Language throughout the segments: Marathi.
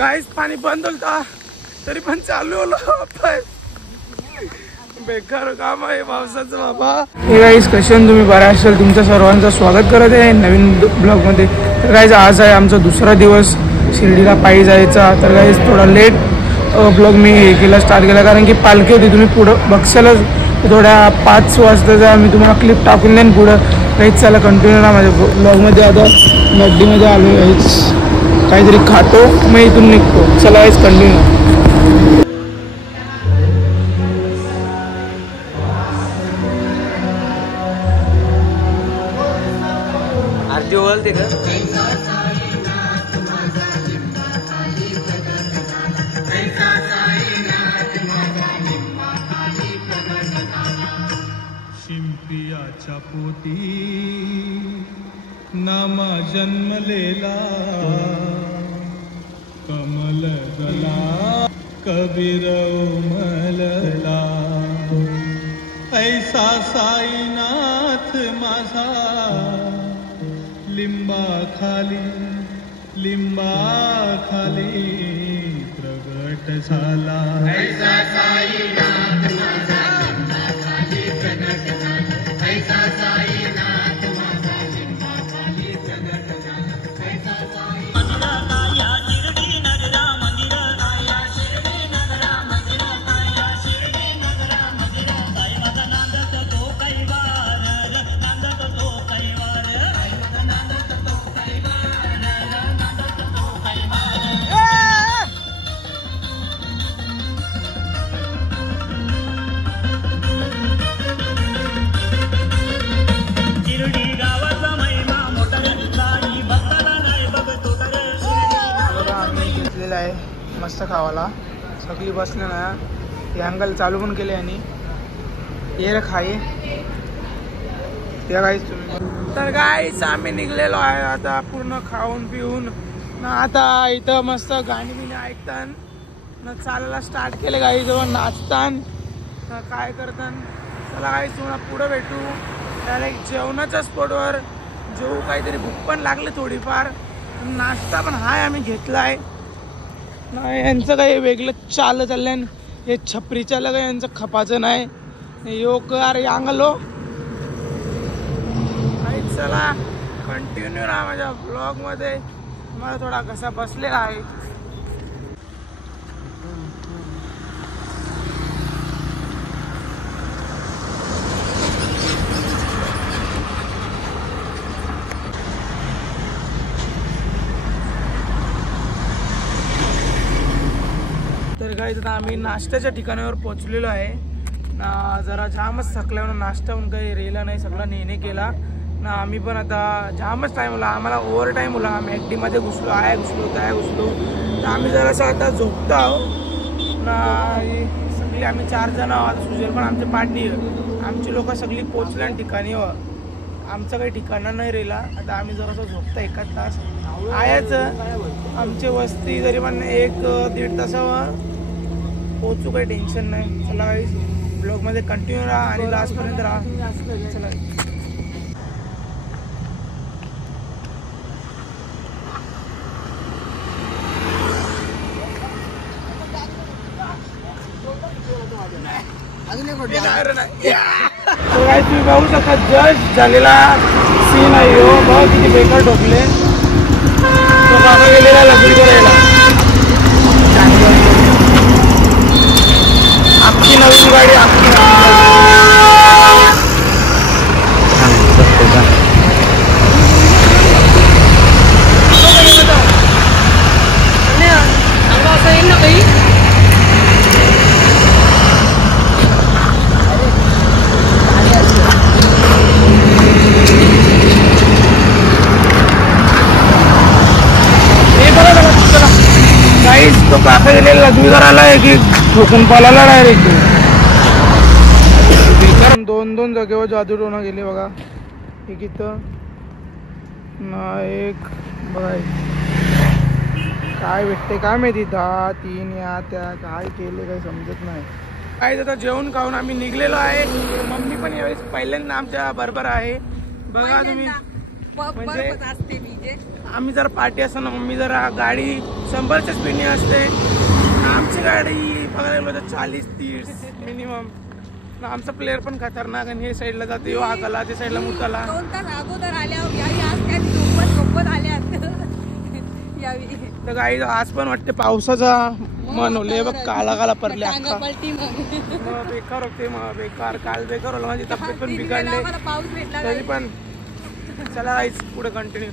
गाईस पाणी बंद होता तरी पण चालू होलं. बेकार काम आहे पावसाचं बाबा. हे गाईस कसे तुम्ही बऱ्या असाल. तुमच्या सर्वांचं स्वागत करत आहे नवीन ब्लॉग मध्ये. तर गाईस आज आहे आमचा दुसरा दिवस शिर्डीला पायी जायचा. तर गाईस थोडा लेट ब्लॉग मी स्टार्ट केला कारण की पालखी होती. तुम्ही पुढं बघशालच थोड्या 5 वाजताचा मी तुम्हाला क्लिप टाकून देईन पुढं. काहीच चला कंटिन्यू ना माझ्या ब्लॉगमध्ये. आता नड्डीमध्ये आलो गाईस, काहीतरी खातो मग इथून निघतो. चला गाईस कंटिन्यू. आरती बोलते का? शिंपियाच्या पोटी नामा जन्मलेला कमल गला कबीर उमलला. ऐसा साईनाथ माझा लिंबा खाली प्रगट झाला. ऐसा साईनाथ माझा लिंबा खाली प्रगट झाला. ऐसा साईनाथ माझा लिंबा खाली प्रगट झाला. ऐसा साई मंदिरा शिर्डी नगरा मंदिरा शिर्डी नगरा मंदिरा शिर्डी नगरा मंदिरा. साई माझा नांदत तो कैवार नांदत तो कैवार. साई माझा नांदत तो कैवार नांदत तो कैवार. शिर्डी गावाचा महिमा मोटर साई भक्ताला नाही बघतो तर. आम्ही घेतलेला आहे मस्त खावाला. सगळी बसले ना हे अंकल चालू पण केले आणि ये रे खाये त्या गाईच तुम्ही. तर गाईच आम्ही निघलेलो आहे आता पूर्ण खाऊन पिऊन ना. आता इथं मस्त गाणी बिणी ऐकतान ना चालायला स्टार्ट केले. गाई जवळ नाचतान ना काय करतान. चला गाईच तुम्हाला पुढं भेटू डायरेक्ट जेवणाच्या स्पॉटवर. जेवू काहीतरी भूक पण लागले थोडीफार. नाश्ता पण हाय आम्ही घेतलाय ना. यांचं काही वेगळं चाल चाललंय. हे छपरीच्या लग यांचं खपाचं नाही योग अरे अंगलो. चला कंटिन्यू राहा माझ्या ब्लॉग मध्ये. मला थोडा कसा बसलेला आहे. तर काही आता आम्ही नाश्त्याच्या ठिकाणावर पोहोचलेलो आहे ना. जरा जामच थकल्यावर नाश्ता पण काही रेला नाही. सगळा नेणे केला ना. आम्ही पण आता जामच टाईम होला आम्हाला. Over time Hola. आम्ही ॲक्टिव्हमध्ये घुसलो आहे घुसलो तर आम्ही जरासं आता झोपतो आहोत ना. सगळी आम्ही 4 जण आहोत. सुजल पण आमच्या पार्टी आमची लोक सगळी पोचल्या ठिकाणी. आमचं काही ठिकाणं नाही रेला. आता आम्ही जरासं झोपतो 1 तास आयाचं. आमची वस्ती जरी पण 1-1.5 तासावर पोचू. काही टेन्शन नाही. चला गाईस ब्लॉगमध्ये कंटिन्यू राहा आणि लास्टपर्यंत राहा. चला तर काय तुम्ही बघू शकता जस्ट झालेला सीन आहे हो. बघा किती बेकार ठोकले. तो काका गेलेला लग्न करायला. आपली नवीन गाडी आपली तो काका गेलेला लग्न करायला की ठोकून पालाला डायरेक्ट. 2 जागेवर जादू टोना गेले बघा. एक इथं ना एक बघा काय भेटते काय माहिती. 10 3 या त्या काय केले काही समजत नाही. काय आता जेवण खाऊन आम्ही निघलेलो आहे. मम्मी पण यावेळेस पहिल्यांदा आमच्या बरोबर आहे. बघा तुम्ही म्हणजे असते मी जे आम्ही जर पार्टी असतो ना, मम्मी जरा गाडी 100च्या स्पीडने असते. आमची गाडी बघायला गेलो तर 40-30 मिनिमम. आमचा प्लेअर पण खतरनाक आणि हे साईडला जाते, हा आला त्या साईडला मुताला. 2 तास अगोदर आल्यावर यावी आज त्या झोपत आल्यात यावी. तर काही आज पण वाटते पावसाचा मन होले बघ, काला काला पडले अख्खा. पलटी मग बेकार होते मग, बेकार काल बेकार होलं, माझी तब्येत पण बिघडली. आम्हाला पाऊस भेटला तरी पण चला गाईज पुढे कंटिन्यू.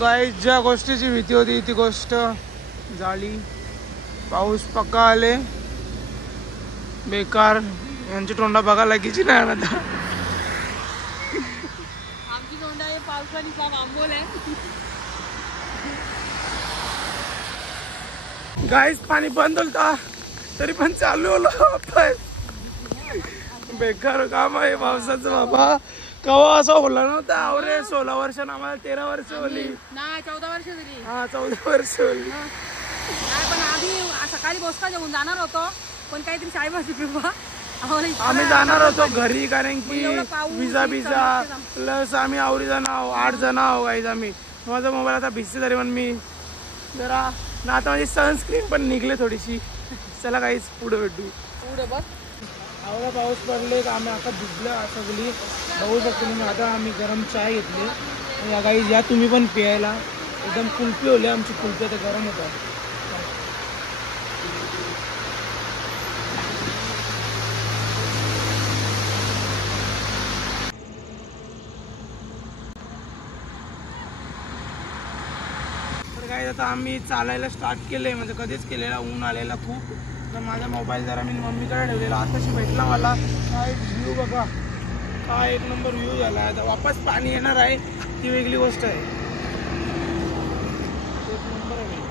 गाईज ज्या गोष्टीची भीती होती ती गोष्ट झाली. पाऊस पक्का आले. बेकार यांची तोंडा बघा लागीची नाही आता. आमची तोंडा हे पावसाने काम आंबोल आहे. गाईज पाणी बंद होता तरी पण चालू होलं. बेकार काम आहे पावसाचं बाबा. कवा असं होलं नव्हतं. आवरे 16 वर्ष आम्हाला 13 वर्ष होली. नाही 14 वर्ष झाली. हा 14 वर्ष होली. नाही पण आम्ही सकाळी बोसका जेवून जाणार होतो, पण काहीतरी साईबाजी पिंपा आम्ही जाणार होतो घरी, कारण की विजा प्लस आम्ही आवरी जण आहो, 8 जण आहो गाईज आम्ही. माझा मोबाईल आता भिजते तरी पण मी जरा ना, आता माझी सनस्क्रीन पण निघले थोडीशी. चला गाईज पुढे भेटू. पुढे बघ आवडा पाऊस पडले का आम्ही आता भिजलं सगळी बघू शकतो तुम्ही. आता आम्ही गरम चाय घेतली या गाईज, या तुम्ही पण प्यायला. एकदम कुल्फी होली आमची, कुल्फी आता गरम होतात. काय आता आम्ही चालायला स्टार्ट केलंय, म्हणजे कधीच केलेला. ऊन आलेला खूप. तर माझा मोबाईल जरा मी मम्मीकडे ठेवलेला, आताशी भेटला मला. काय व्ह्यू बघा, काय एक नंबर व्ह्यू झाला. आता वापस पाणी येणार आहे ती वेगळी गोष्ट आहे. एक नंबर आहे.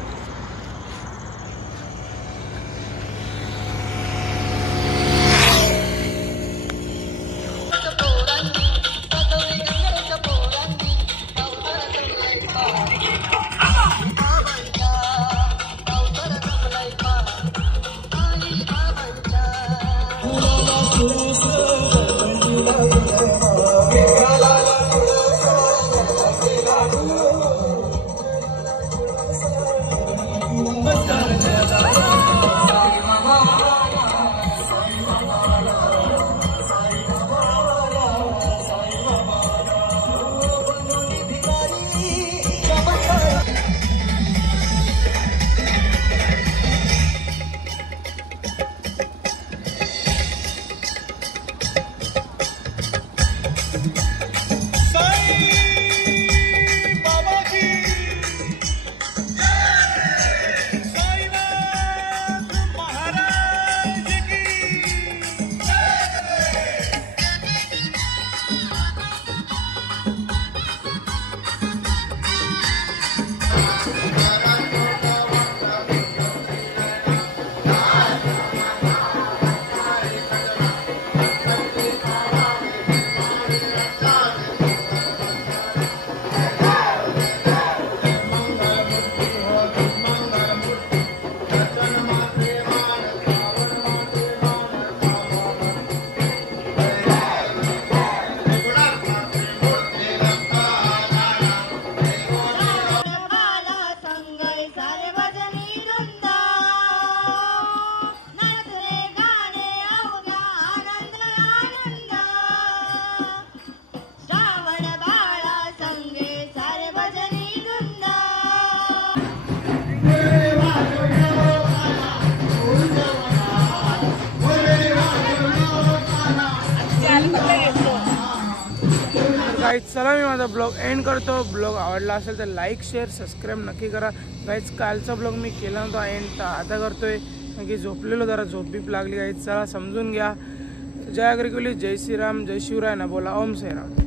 गाईज चला मी माझा ब्लॉग एंड करतो. ब्लॉग आवडला असेल तर लाईक शेअर सबस्क्राईब नक्की करा. गाईज कालचा ब्लॉग मी केला नव्हता एंड, तर आता करतोय कारण की झोपलेलो, जरा झोप बीप लागली. गाईज चला समजून घ्या. जय अग्रिकुली, जय श्रीराम, जय शिवराय ना बोला. ओम साईराम.